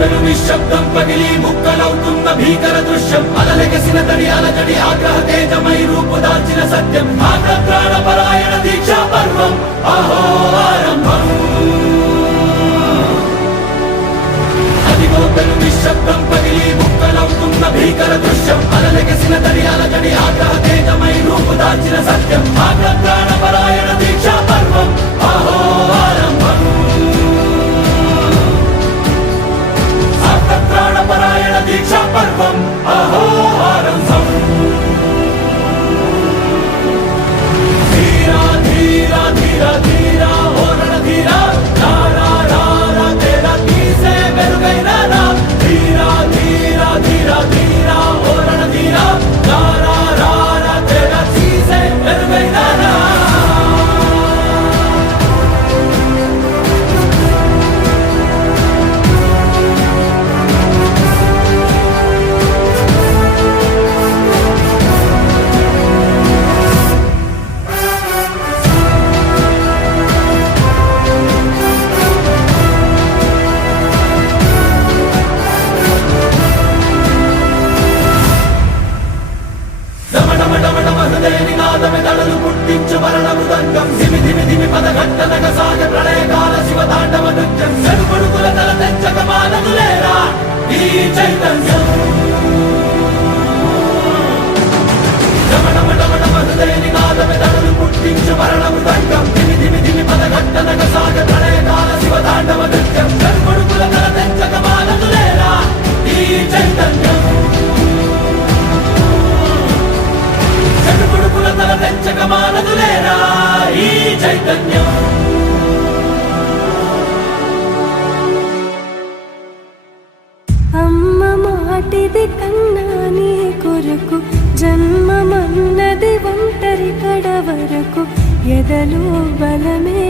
నిశ్శబ్దం పగిలి ముక్కలవుతున్న భీకర దృశ్యం అలలెగసిన తడి అలజడి ఆగ్రహ తేజమై రూపు దాల్చిన సత్యం ఆగ్రహ పరాయణ దీక్షా పర్వం అహో ఆరంభం అదిగో పెను నిశ్శబ్దం పగిలి ముక్కలవుతున్న భీకర దృశ్యం అలలెగసిన తడి అలజడి ఆగ్రహ తేజమై రూపు దాల్చిన సత్యం ఆగ్రహ పరాయణ దీక్షా పర్వం అహో ఆరంభం ప్రాణపరాయణ దీక్షా పర్వం అహో ఆరంభం ధీరా ధీరా ధీరా ధీరా ఓరణ ధీరా రారా రారా తేరా తీసే మెరుగైన రా ధీరా ధీరా ధీరా ధీరా ఓరణ ధీరా రారా రారా తేరా తీసే మెరుగైన రా దళలు పుట్టించు మరణ మృదంగం ధిమి ధిమి ధిమి పదఘట్టనగ సాగ ప్రళయకాల శివ తాండవ నృత్యం చెడుకొడుకుల తల తెంచక మానదులేరా ఈ చైతన్యం హృదయ నినాదమే దళలు పుట్టించు మరణ మృదంగం ధిమి ధిమి ధిమి పదఘట్టనగ సాగ ప్రళయకాల శివ తాండవ నృత్యం చెడుకొడుకుల తల తెంచక మానదులేరా ఈ చైతన్యం తల తెంచక మానదులేరా ఈ చైతన్యం అమ్మ మాటిది కన్నా నీ కొరకు జన్మమన్నది ఒంటరి కడ వరకు ఎదలో బలమే